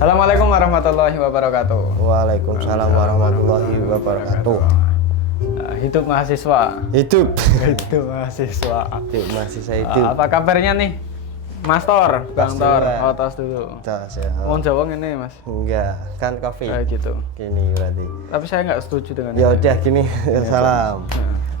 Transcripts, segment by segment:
Assalamualaikum warahmatullahi wabarakatuh. Waalaikumsalam warahmatullahi wabarakatuh. Hidup mahasiswa. Hidup. Hidup mahasiswa. Hidup mahasiswa hidup. Apa kabarnya nih, Mas Tor? Bang Tor. Oh, tos dulu. Tos ya. Mau jawab ini, Mas? Enggak, kan kopi. Gitu. Gini berarti. Tapi saya nggak setuju dengan Ya ini. udah gini. Salam.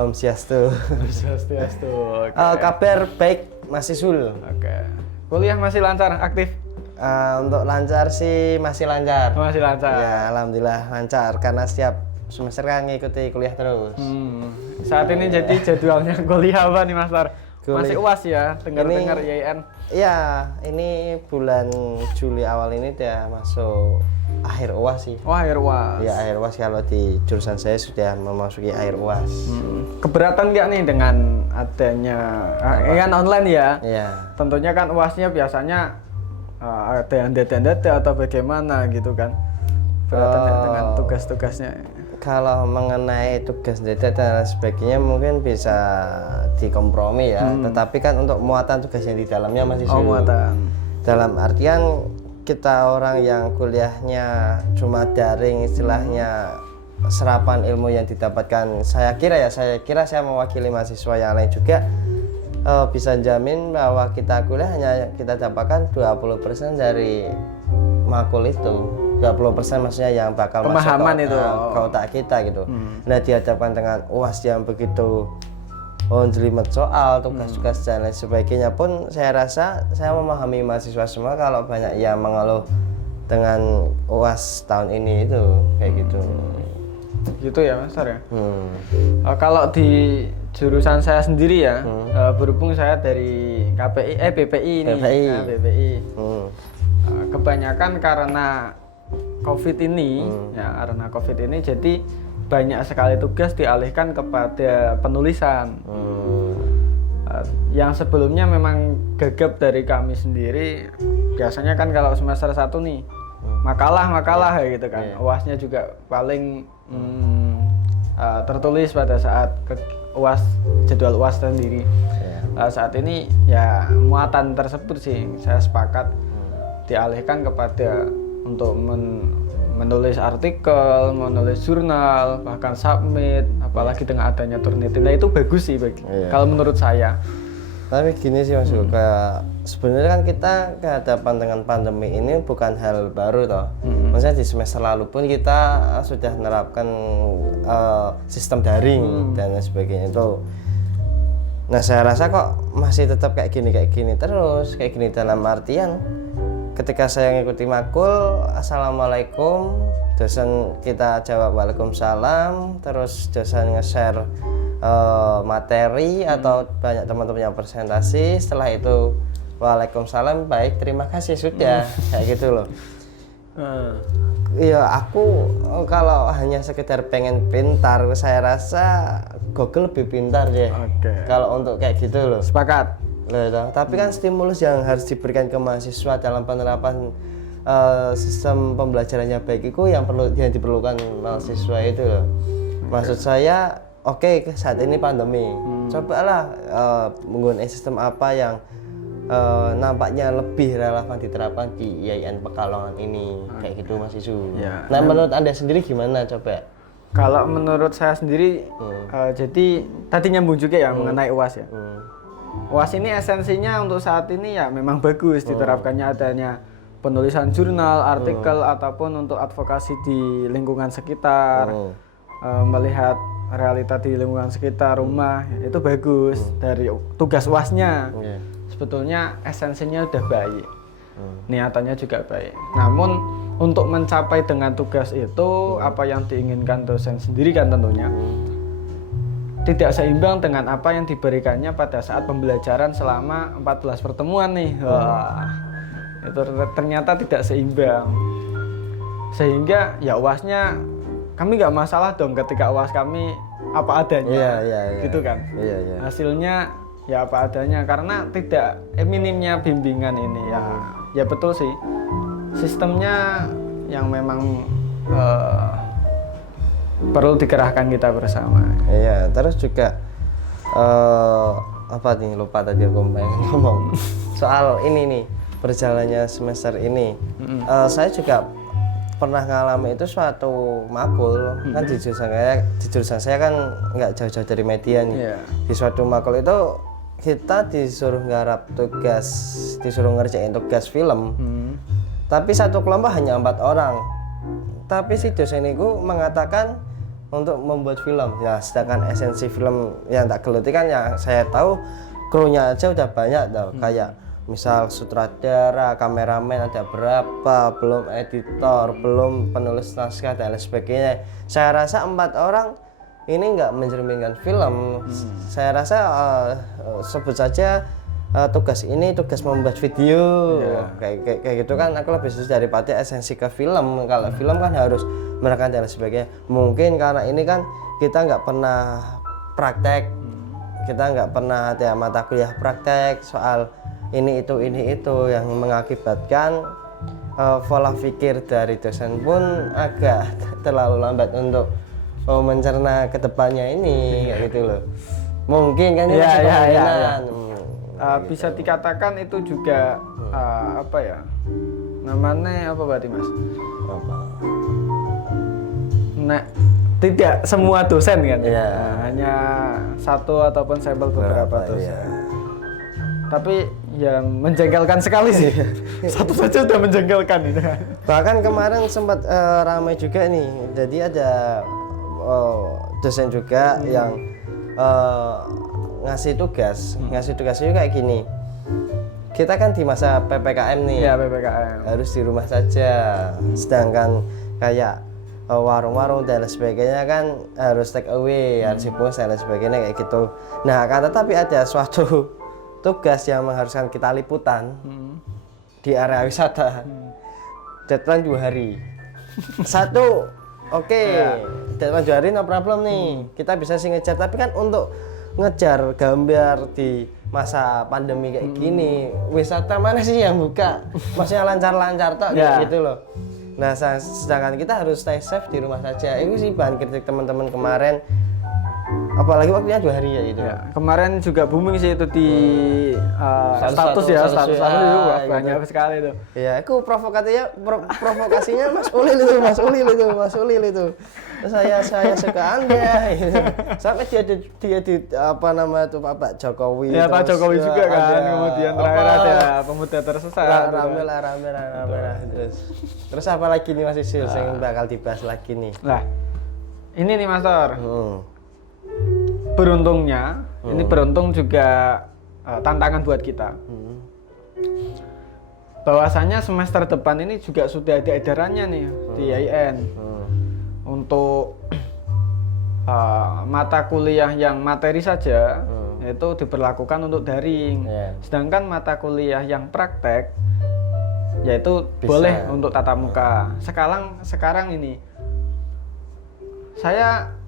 Om Swastiastu. Swastiastu. Kabar baik masih Sul. Oke. Kuliah masih lancar, aktif? Untuk lancar sih masih lancar. Masih lancar. Ya, alhamdulillah lancar karena setiap semester kan ngikuti kuliah terus. Saat ini jadi jadwalnya kuliah apa nih, Mas Tor? Masih UAS ya, dengar-dengar IAIN. Iya, ini bulan Juli awal ini dia masuk akhir UAS sih. Oh, akhir UAS. Ya, akhir UAS kalau di jurusan saya sudah memasuki akhir UAS. Keberatan nggak nih dengan adanya kan online ya? Iya. Tentunya kan UASnya biasanya ada yang data atau bagaimana gitu kan? Keberatan nggak dengan tugas-tugasnya? Kalau mengenai tugas data dan sebagainya mungkin bisa dikompromi ya. Tetapi kan untuk muatan tugas yang di dalamnya masih sulit. Muatan. Dalam artian kita orang yang kuliahnya cuma daring, istilahnya serapan ilmu yang didapatkan, saya kira saya mewakili mahasiswa yang lain juga bisa jamin bahwa kita kuliah hanya kita dapatkan 20% dari makul itu. 20% maksudnya yang bakal pemahaman masuk ke otak kita gitu. Nah, dihadapkan dengan UAS yang begitu jelimet soal, tugas-tugas dan lain sebagainya pun saya rasa saya memahami mahasiswa semua kalau banyak yang mengeluh dengan UAS tahun ini itu kayak gitu. Gitu ya, Mas Tor ya. Kalau di jurusan saya sendiri ya, berhubung saya dari BPI ini. BPI. Kebanyakan karena COVID ini, karena COVID ini jadi banyak sekali tugas dialihkan kepada penulisan. Yang sebelumnya memang gagap dari kami sendiri, biasanya kan kalau semester 1 nih makalah ya gitu kan. UASnya juga paling tertulis pada saat UAS, jadwal UAS sendiri. Saat ini ya muatan tersebut sih saya sepakat dialihkan kepada untuk menulis artikel, menulis jurnal, bahkan submit, apalagi dengan adanya Turnitin. Nah, itu bagus sih kalau menurut saya. Tapi gini sih Mas, kayak sebenarnya kan kita kehadapan dengan pandemi ini bukan hal baru toh. Maksudnya di semester lalu pun kita sudah menerapkan sistem daring dan sebagainya itu. Nah, saya rasa kok masih tetap kayak gini terus, kayak gini dalam artian ketika saya ngikuti makul, assalamualaikum, dosen kita jawab waalaikumsalam, terus dosen nge-share materi atau banyak teman-teman yang presentasi, setelah itu waalaikumsalam, baik, terima kasih, sudah kayak gitu loh. Iya, aku kalau hanya sekedar pengen pintar, saya rasa Google lebih pintar deh. Kalau untuk kayak gitu loh. Sepakat. Tapi kan stimulus yang harus diberikan ke mahasiswa dalam penerapan sistem pembelajaran yang baik itu yang diperlukan mahasiswa itu loh. Maksud saya, oke, saat ini pandemi, cobalah menggunakan sistem apa yang nampaknya lebih relevan diterapkan di IAIN Pekalongan ini, kayak gitu Mas Isu. Nah, menurut Anda sendiri gimana coba? Kalau menurut saya sendiri, jadi tadi nyambung juga ya mengenai UAS ya. UAS ini esensinya untuk saat ini ya memang bagus diterapkannya adanya penulisan jurnal, artikel ataupun untuk advokasi di lingkungan sekitar, melihat realita di lingkungan sekitar rumah, itu bagus. Dari tugas UASnya sebetulnya esensinya udah baik, niatannya juga baik. Namun untuk mencapai dengan tugas itu apa yang diinginkan dosen sendiri kan tentunya tidak seimbang dengan apa yang diberikannya pada saat pembelajaran selama 14 pertemuan nih. Wah, itu ternyata tidak seimbang. Sehingga ya UASnya kami nggak masalah dong ketika UAS kami apa adanya, gitu kan. Hasilnya ya apa adanya karena tidak minimnya bimbingan ini ya betul sih. Sistemnya yang memang perlu dikerahkan kita bersama. Iya, terus juga apa nih, lupa tadi aku ngomong soal ini nih, berjalannya semester ini. Saya juga pernah ngalami itu suatu makul kan di jurusan saya kan nggak jauh-jauh dari media nih. Di suatu makul itu kita disuruh nggarap tugas, disuruh ngerjain tugas film. Tapi satu kelompok hanya 4 orang. Tapi si dosen itu mengatakan untuk membuat film. Ya, sedangkan esensi film yang tak geluti kan yang saya tahu krunya aja udah banyak tau. Kayak misal sutradara, kameramen ada berapa, belum editor, belum penulis naskah dan lain sebagainya. Saya rasa 4 orang ini nggak mencerminkan film. Saya rasa sebut saja tugas ini tugas membuat video kayak gitu kan aku lebih setuju daripada esensi ke film. Kalau film kan harus merekam dan lain sebagainya. Mungkin karena ini kan kita nggak pernah praktek, kita nggak pernah ada mata kuliah praktek soal ini itu yang mengakibatkan pola pikir dari dosen pun agak terlalu lambat untuk mencerna kedepannya ini kayak gitu loh. Mungkin kan itu kemungkinan. Bisa dikatakan itu juga apa ya? Namanya apa berarti Mas? Apa? Nah, tidak semua dosen kan? Hanya satu ataupun sampel beberapa dosen. Tapi ya menjengkelkan sekali sih. Satu saja udah menjengkelkan ini. Bahkan kemarin sempat ramai juga nih. Jadi ada dosen juga yang ngasih tugasnya kayak gini. Kita kan di masa PPKM nih. Iya, PPKM. Harus di rumah saja. Sedangkan kayak warung-warung dan lain sebagainya kan harus take away, harus dibungkus dan lain sebagainya kayak gitu. Nah, tapi ada suatu tugas yang mengharuskan kita liputan di area wisata. Deadline 2 hari. Satu, oke. Deadline 2 hari no problem nih. Kita bisa sih ngejar, tapi kan untuk ngejar gambar di masa pandemi kayak gini, wisata mana sih yang buka? Maksudnya lancar-lancar tok gitu loh. Nah, sedangkan kita harus stay safe di rumah saja. Ini sih bahan kritik teman-teman kemarin. Apalagi waktunya 2 hari ya gitu. Kemarin juga booming sih itu di status juga banyak sekali itu. Ya, aku provokasinya Mas Ulil itu. Saya suka Anda. Gitu. Sampai dia di apa nama itu Pak Jokowi. Ya, Pak Jokowi juga kan. Kemudian terakhir ada pemuda tersesat. Rame lah. Terus apa lagi nih Mas Isil yang bakal dibahas lagi nih? Nah, ini nih Mas Tor. Beruntungnya, ini beruntung juga tantangan buat kita. Bahwasanya semester depan ini juga sudah ada edarannya nih di IAIN untuk mata kuliah yang materi saja itu diberlakukan untuk daring. Sedangkan mata kuliah yang praktek yaitu boleh untuk tatap muka. Sekarang ini saya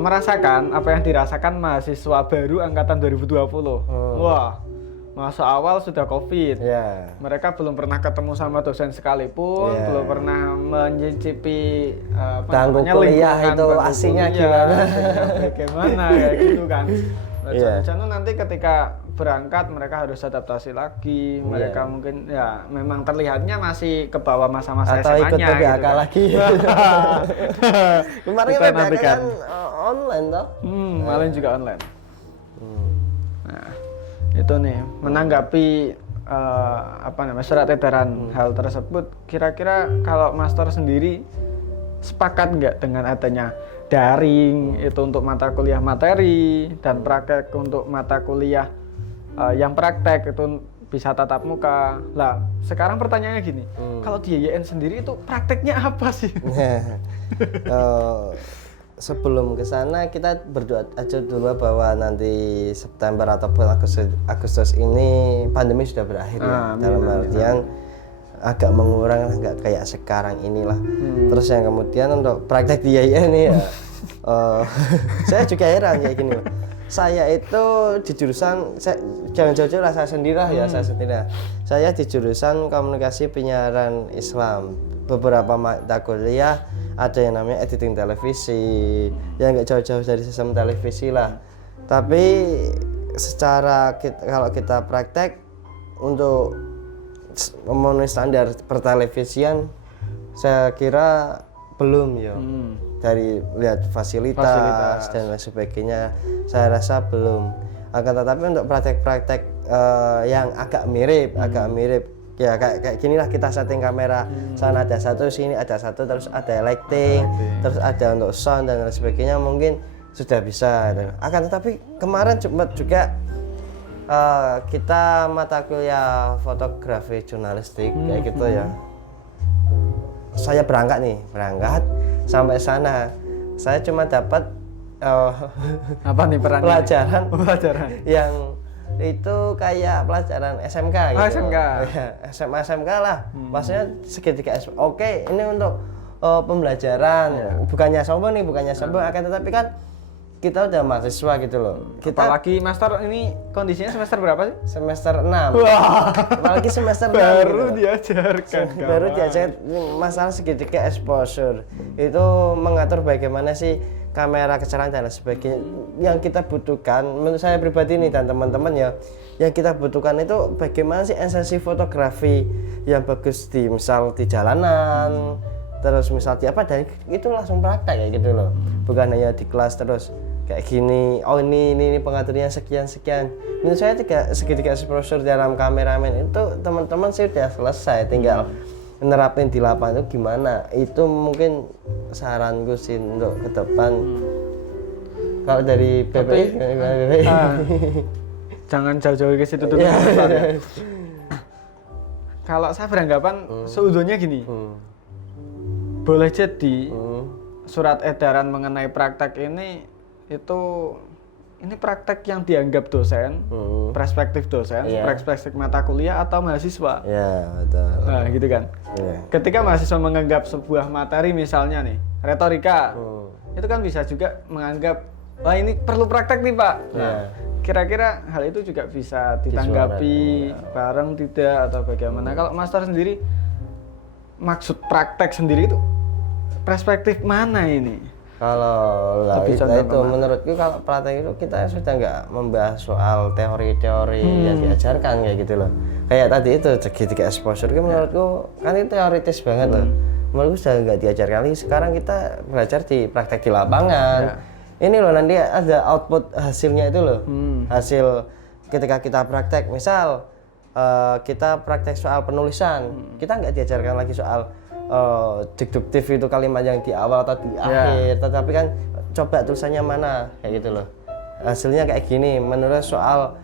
merasakan apa yang dirasakan mahasiswa baru angkatan 2020. Wah, masa awal sudah COVID. Mereka belum pernah ketemu sama dosen sekalipun, belum pernah mencicipi kuliah itu aslinya gimana kayak gitu kan. Jangan nanti ketika berangkat mereka harus adaptasi lagi. Mereka mungkin ya memang terlihatnya masih ke bawah masa-masa SMA-nya. Atau ikut PBAK gitu lagi. Kemarin kan PBAK kan online toh? Kemarin juga online. Nah, itu nih menanggapi surat edaran hal tersebut. Kira-kira kalau Master sendiri sepakat nggak dengan adanya daring itu untuk mata kuliah materi dan praktek untuk mata kuliah yang praktek itu bisa tatap muka. Lah, sekarang pertanyaannya gini, kalau di IAIN sendiri itu prakteknya apa sih? Sebelum ke sana kita berdoa aja dulu bahwa nanti September ataupun Agustus ini pandemi sudah berakhir ya. Dalam artian agak mengurang, nggak kayak sekarang inilah. Terus yang kemudian untuk praktek di IAIN ini ya, saya juga heran kayak gini. Saya itu di jurusan, jangan jauh-jauh lah, saya sendiri lah ya, saya di jurusan komunikasi penyiaran Islam. Beberapa mata kuliah ada yang namanya editing televisi, yang nggak jauh-jauh dari sistem televisi lah. Tapi secara kalau kita praktek untuk memenuhi standar pertelevisian saya kira belum ya. Dari lihat fasilitas dan lain sebagainya saya rasa belum. Akan tetapi untuk praktek-praktek yang agak mirip ya kayak gini lah, kita setting kamera sana ada satu, sini ada satu, terus ada lighting, terus ada untuk sound dan lain sebagainya, mungkin sudah bisa. Akan tetapi kemarin juga kita mata kuliah fotografi jurnalistik kayak gitu ya. Saya berangkat sampai sana, saya cuma dapat apa nih perannya? pelajaran yang itu kayak pelajaran SMK gitu. SMK. Ya, SMA SMK lah. Maksudnya segitiga Oke, ini untuk pembelajaran. Bukannya sombong, akan tetapi kan kita udah mahasiswa gitu loh. Apalagi master ini kondisinya semester berapa sih? Semester 6. Wah, Apalagi semester 6 baru gitu. diajarkan. Baru diajarkan masalah segitiga exposure. Itu mengatur bagaimana sih kamera, kecerahan dan lain sebagainya yang kita butuhkan. Menurut saya pribadi nih dan teman-teman ya, yang kita butuhkan itu bagaimana sih esensi fotografi yang bagus misal di jalanan, terus misal di apa, dan itu langsung praktek kayak gitu loh. Bukan hanya di kelas terus kayak gini, oh ini pengaturnya sekian. Menurut saya segitiga exposure dalam kameramen itu teman-teman sih udah selesai, tinggal nerapin di lapangan itu gimana. Itu mungkin saranku sih untuk ke depan. Kalau dari PPI jangan jauh-jauh ke situ dulu. Kalau saya beranggapan seudahnya gini, boleh jadi surat edaran mengenai praktek ini praktek yang dianggap dosen, perspektif dosen, perspektif mata kuliah atau mahasiswa. Ya, betul. Nah, gitu kan. Ketika mahasiswa menganggap sebuah materi misalnya nih, retorika, itu kan bisa juga menganggap, wah ini perlu praktek nih Pak. Nah, kira-kira hal itu juga bisa ditanggapi bareng tidak atau bagaimana? Kalau Master sendiri, maksud praktek sendiri itu perspektif mana ini? Kalau itu menurutku kalau praktek itu kita sudah nggak membahas soal teori-teori yang diajarkan kayak gitu loh. Kayak tadi itu segitiga exposure itu menurutku kan itu teoritis banget loh. Menurutku sudah nggak diajarkan lagi. Sekarang kita belajar di praktek di lapangan. Ini loh nanti ada output hasilnya itu loh. Hasil ketika kita praktek, misal kita praktek soal penulisan, kita nggak diajarkan lagi soal deduktif itu kalimat yang di awal atau di akhir, tetapi kan coba tulisannya mana kayak gitu loh, hasilnya kayak gini menurut soal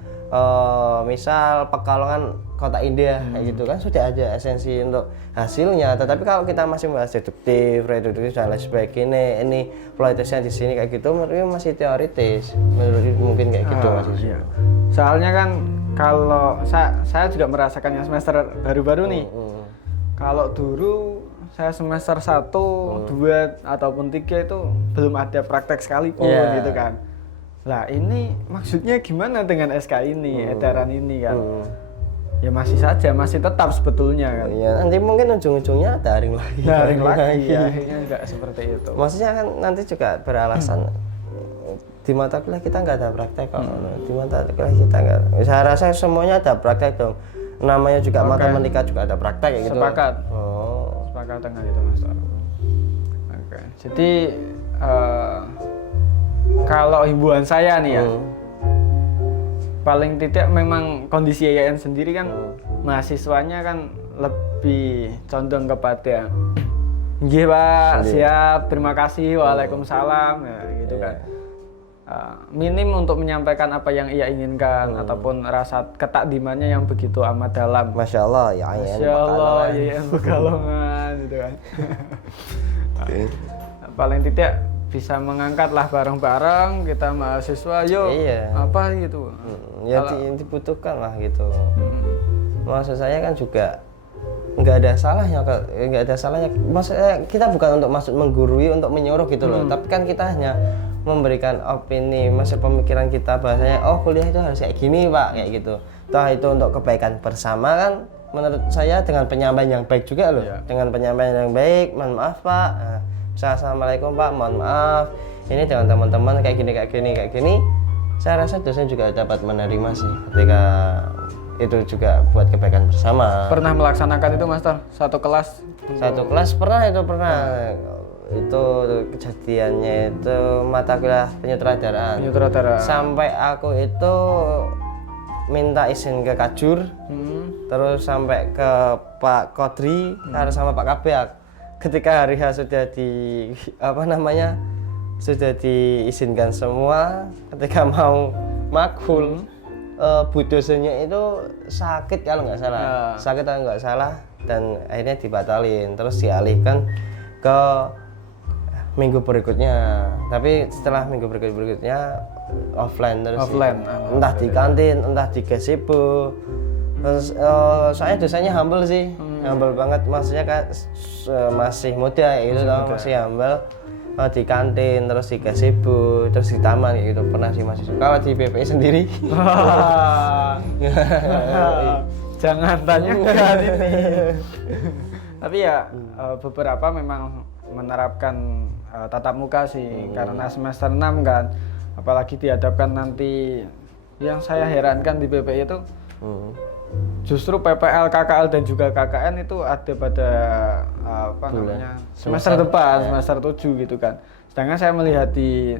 misal Pekalongan Kota Indah kayak gitu kan sudah ada esensi untuk hasilnya. Tetapi kalau kita masih membahas deduktif, reduktif dan lain sebagainya, ini pluralitasnya di sini kayak gitu, menurutku masih teoritis, menurut mungkin kayak gitu masih. Soalnya kan kalau saya juga merasakan yang semester baru-baru nih, kalau dulu saya semester 1, 2 ataupun 3 itu belum ada praktek sekalipun gitu kan. Lah ini maksudnya gimana dengan SK ini, edaran ini kan? Ya masih saja, masih tetap sebetulnya kan. Iya, nanti mungkin ujung-ujungnya daring lagi. Ya, akhirnya enggak seperti itu. Maksudnya kan nanti juga beralasan di mata kuliah kita nggak ada praktek kok. Di mata kuliah kita nggak. Saya rasa semuanya ada praktek dong. Namanya juga matematika juga ada praktek gitu. Sepakat. Sepakat dengan itu Mas. Oke. Jadi kalau himbauan saya nih ya, paling tidak memang kondisi IAIN sendiri kan mahasiswanya kan lebih condong kepada nggih Pak, siap, terima kasih, waalaikumsalam, ya gitu kan. Minim untuk menyampaikan apa yang ia inginkan ataupun rasa ketakdimannya yang begitu amat dalam. Masya Allah, ya IAIN Pekalongan gitu kan. Paling tidak bisa mengangkat lah bareng-bareng kita mahasiswa, yuk apa gitu. Ya dibutuhkan lah gitu. Maksud saya kan juga nggak ada salahnya. Maksudnya kita bukan untuk maksud menggurui, untuk menyuruh gitu loh. Tapi kan kita hanya memberikan opini, masa pemikiran kita bahasanya, oh kuliah itu harus kayak gini Pak, kayak gitu. Toh itu untuk kebaikan bersama kan, menurut saya dengan penyampaian yang baik juga loh. Dengan penyampaian yang baik, mohon maaf Pak, assalamualaikum Pak, mohon maaf, ini dengan teman-teman kayak gini. Saya rasa dosen juga dapat menerima sih ketika itu juga buat kebaikan bersama. Pernah melaksanakan itu Master? Satu kelas? Satu kelas pernah itu kejadiannya itu mata kuliah penyutradaraan. Sampai aku itu minta izin ke Kajur, terus sampai ke Pak Kodri, sama Pak Kabeak. Ketika hari H sudah diizinkan semua, ketika mau makul, Bu dosennya itu sakit kalau nggak salah, dan akhirnya dibatalin, terus dialihkan ke minggu berikutnya. Tapi setelah minggu berikutnya offline terus. Entah di kantin, entah di gazebo. Terus soalnya dosanya humble sih, humble banget, maksudnya kan masih muda gitu loh, masih humble. Di kantin, terus di gazebo, terus di taman gitu pernah sih masih. Kalau di BPI sendiri, jangan tanyakan ini. Tapi ya beberapa memang menerapkan tatap muka sih, karena semester 6 kan, apalagi dihadapkan nanti. Yang saya herankan di BPI itu justru PPL, KKL dan juga KKN itu ada pada semester depan, semester 7 gitu kan. Sedangkan saya melihat di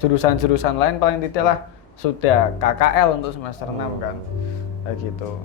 jurusan-jurusan lain paling tidak lah sudah KKL untuk semester 6 kan. Kayak gitu.